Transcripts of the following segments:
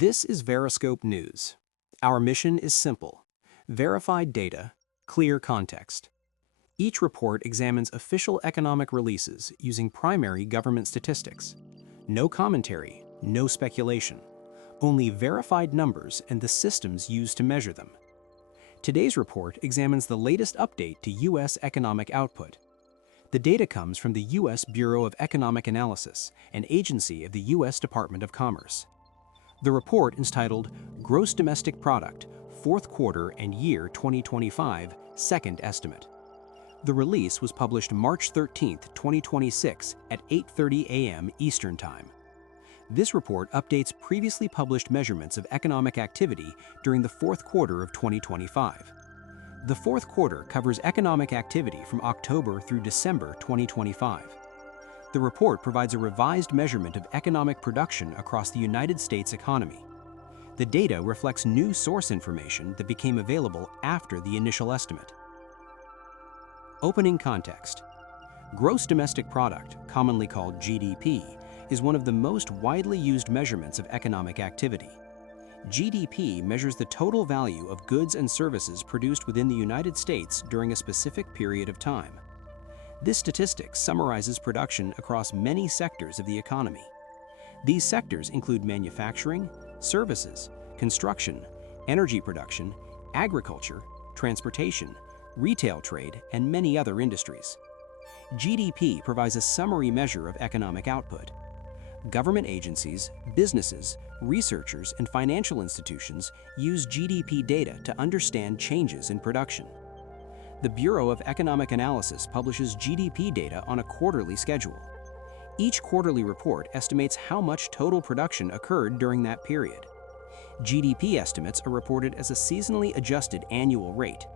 This is VeriScope News. Our mission is simple: verified data, clear context. Each report examines official economic releases using primary government statistics. No commentary, no speculation, only verified numbers and the systems used to measure them. Today's report examines the latest update to U.S. economic output. The data comes from the U.S. Bureau of Economic Analysis, an agency of the U.S. Department of Commerce. The report is titled Gross Domestic Product, Fourth Quarter and Year 2025, Second Estimate. The release was published March 13, 2026 at 8:30 a.m. Eastern Time. This report updates previously published measurements of economic activity during the fourth quarter of 2025. The fourth quarter covers economic activity from October through December 2025. The report provides a revised measurement of economic production across the United States economy. The data reflects new source information that became available after the initial estimate. Opening context. Gross domestic product, commonly called GDP, is one of the most widely used measurements of economic activity. GDP measures the total value of goods and services produced within the United States during a specific period of time. This statistic summarizes production across many sectors of the economy. These sectors include manufacturing, services, construction, energy production, agriculture, transportation, retail trade, and many other industries. GDP provides a summary measure of economic output. Government agencies, businesses, researchers, and financial institutions use GDP data to understand changes in production. The Bureau of Economic Analysis publishes GDP data on a quarterly schedule. Each quarterly report estimates how much total production occurred during that period. GDP estimates are reported as a seasonally adjusted annual rate.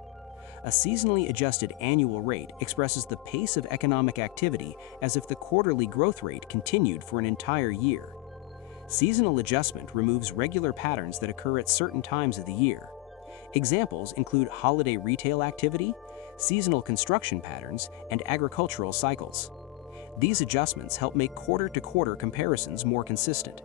A seasonally adjusted annual rate expresses the pace of economic activity as if the quarterly growth rate continued for an entire year. Seasonal adjustment removes regular patterns that occur at certain times of the year. Examples include holiday retail activity, seasonal construction patterns, and agricultural cycles. These adjustments help make quarter-to-quarter comparisons more consistent.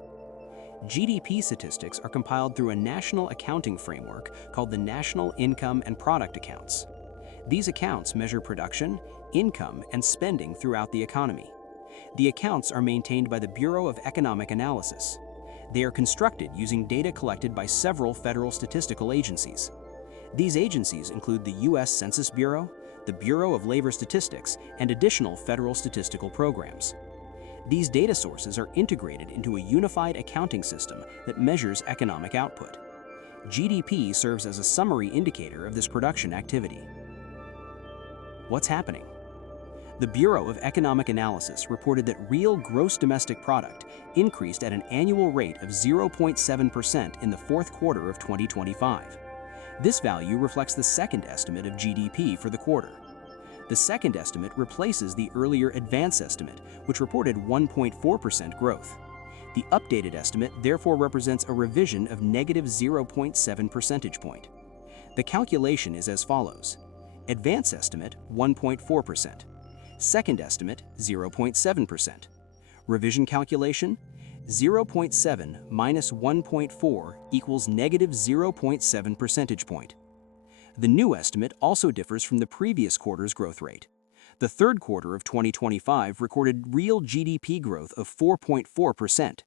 GDP statistics are compiled through a national accounting framework called the National Income and Product Accounts. These accounts measure production, income, and spending throughout the economy. The accounts are maintained by the Bureau of Economic Analysis. They are constructed using data collected by several federal statistical agencies. These agencies include the U.S. Census Bureau, the Bureau of Labor Statistics, and additional federal statistical programs. These data sources are integrated into a unified accounting system that measures economic output. GDP serves as a summary indicator of this production activity. What's happening? The Bureau of Economic Analysis reported that real gross domestic product increased at an annual rate of 0.7% in the fourth quarter of 2025. This value reflects the second estimate of GDP for the quarter. The second estimate replaces the earlier advance estimate, which reported 1.4% growth. The updated estimate therefore represents a revision of negative 0.7 percentage point. The calculation is as follows: advance estimate 1.4%, second estimate 0.7%. Revision calculation: 0.7 minus 1.4 equals negative 0.7 percentage point. The new estimate also differs from the previous quarter's growth rate. The third quarter of 2025 recorded real GDP growth of 4.4%.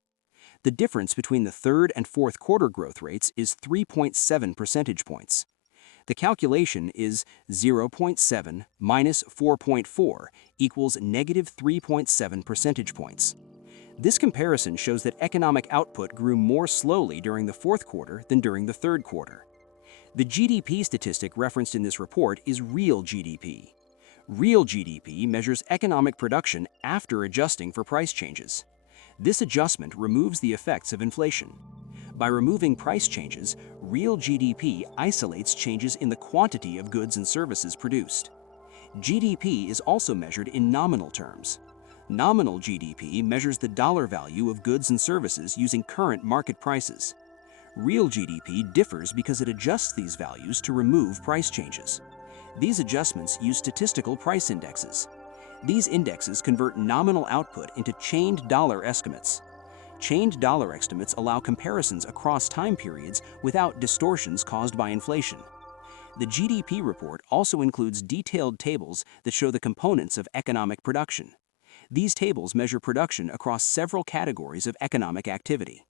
The difference between the third and fourth quarter growth rates is 3.7 percentage points. The calculation is 0.7 minus 4.4 equals negative 3.7 percentage points. This comparison shows that economic output grew more slowly during the fourth quarter than during the third quarter. The GDP statistic referenced in this report is real GDP. Real GDP measures economic production after adjusting for price changes. This adjustment removes the effects of inflation. By removing price changes, real GDP isolates changes in the quantity of goods and services produced. GDP is also measured in nominal terms. Nominal GDP measures the dollar value of goods and services using current market prices. Real GDP differs because it adjusts these values to remove price changes. These adjustments use statistical price indexes. These indexes convert nominal output into chained dollar estimates. Chained dollar estimates allow comparisons across time periods without distortions caused by inflation. The GDP report also includes detailed tables that show the components of economic production. These tables measure production across several categories of economic activity.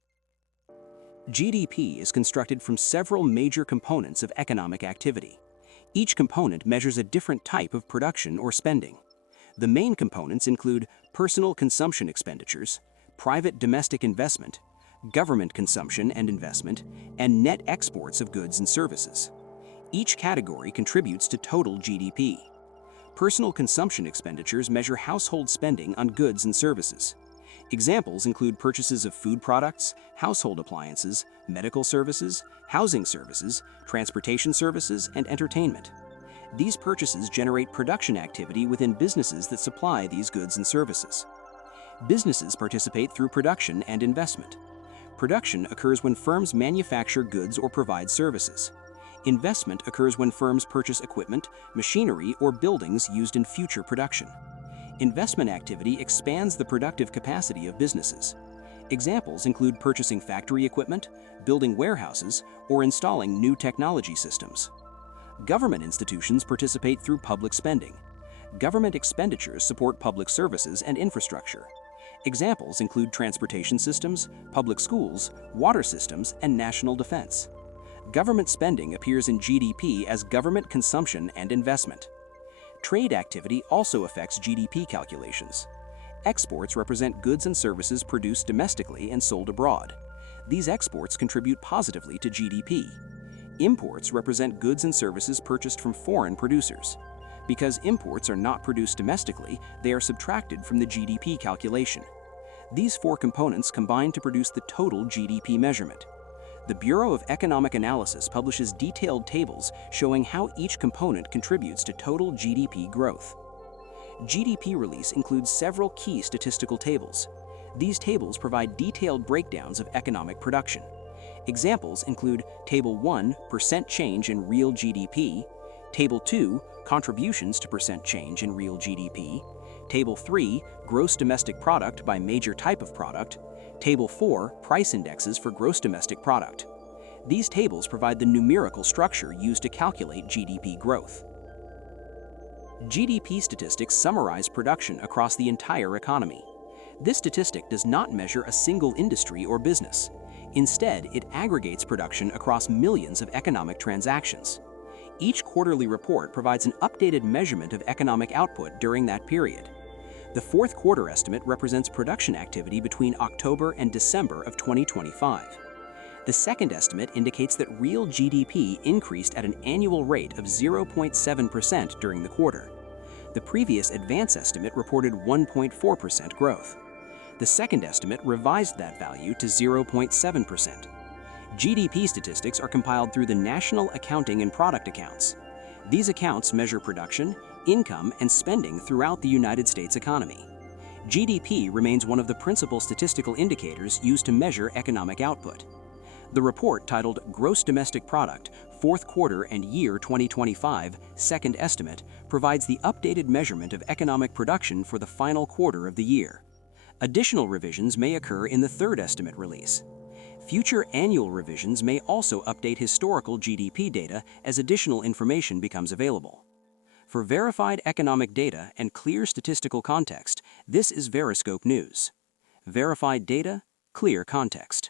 GDP is constructed from several major components of economic activity. Each component measures a different type of production or spending. The main components include personal consumption expenditures, private domestic investment, government consumption and investment, and net exports of goods and services. Each category contributes to total GDP. Personal consumption expenditures measure household spending on goods and services. Examples include purchases of food products, household appliances, medical services, housing services, transportation services, and entertainment. These purchases generate production activity within businesses that supply these goods and services. Businesses participate through production and investment. Production occurs when firms manufacture goods or provide services. Investment occurs when firms purchase equipment, machinery, or buildings used in future production. Investment activity expands the productive capacity of businesses. Examples include purchasing factory equipment, building warehouses, or installing new technology systems. Government institutions participate through public spending. Government expenditures support public services and infrastructure. Examples include transportation systems, public schools, water systems, and national defense. Government spending appears in GDP as government consumption and investment. Trade activity also affects GDP calculations. Exports represent goods and services produced domestically and sold abroad. These exports contribute positively to GDP. Imports represent goods and services purchased from foreign producers. Because imports are not produced domestically, they are subtracted from the GDP calculation. These four components combine to produce the total GDP measurement. The Bureau of Economic Analysis publishes detailed tables showing how each component contributes to total GDP growth. GDP release includes several key statistical tables. These tables provide detailed breakdowns of economic production. Examples include Table 1, percent change in real GDP, Table 2, contributions to percent change in real GDP, Table 3, gross domestic product by major type of product, Table 4, price indexes for gross domestic product. These tables provide the numerical structure used to calculate GDP growth. GDP statistics summarize production across the entire economy. This statistic does not measure a single industry or business. Instead, it aggregates production across millions of economic transactions. Each quarterly report provides an updated measurement of economic output during that period. The fourth quarter estimate represents production activity between October and December of 2025. The second estimate indicates that real GDP increased at an annual rate of 0.7% during the quarter. The previous advance estimate reported 1.4% growth. The second estimate revised that value to 0.7%. GDP statistics are compiled through the National Accounting and Product Accounts. These accounts measure production, income, and spending throughout the United States economy. GDP remains one of the principal statistical indicators used to measure economic output. The report titled Gross Domestic Product, Fourth Quarter and Year 2025, Second Estimate provides the updated measurement of economic production for the final quarter of the year. Additional revisions may occur in the third estimate release. Future annual revisions may also update historical GDP data as additional information becomes available. For verified economic data and clear statistical context, this is VeriScope News. Verified data, clear context.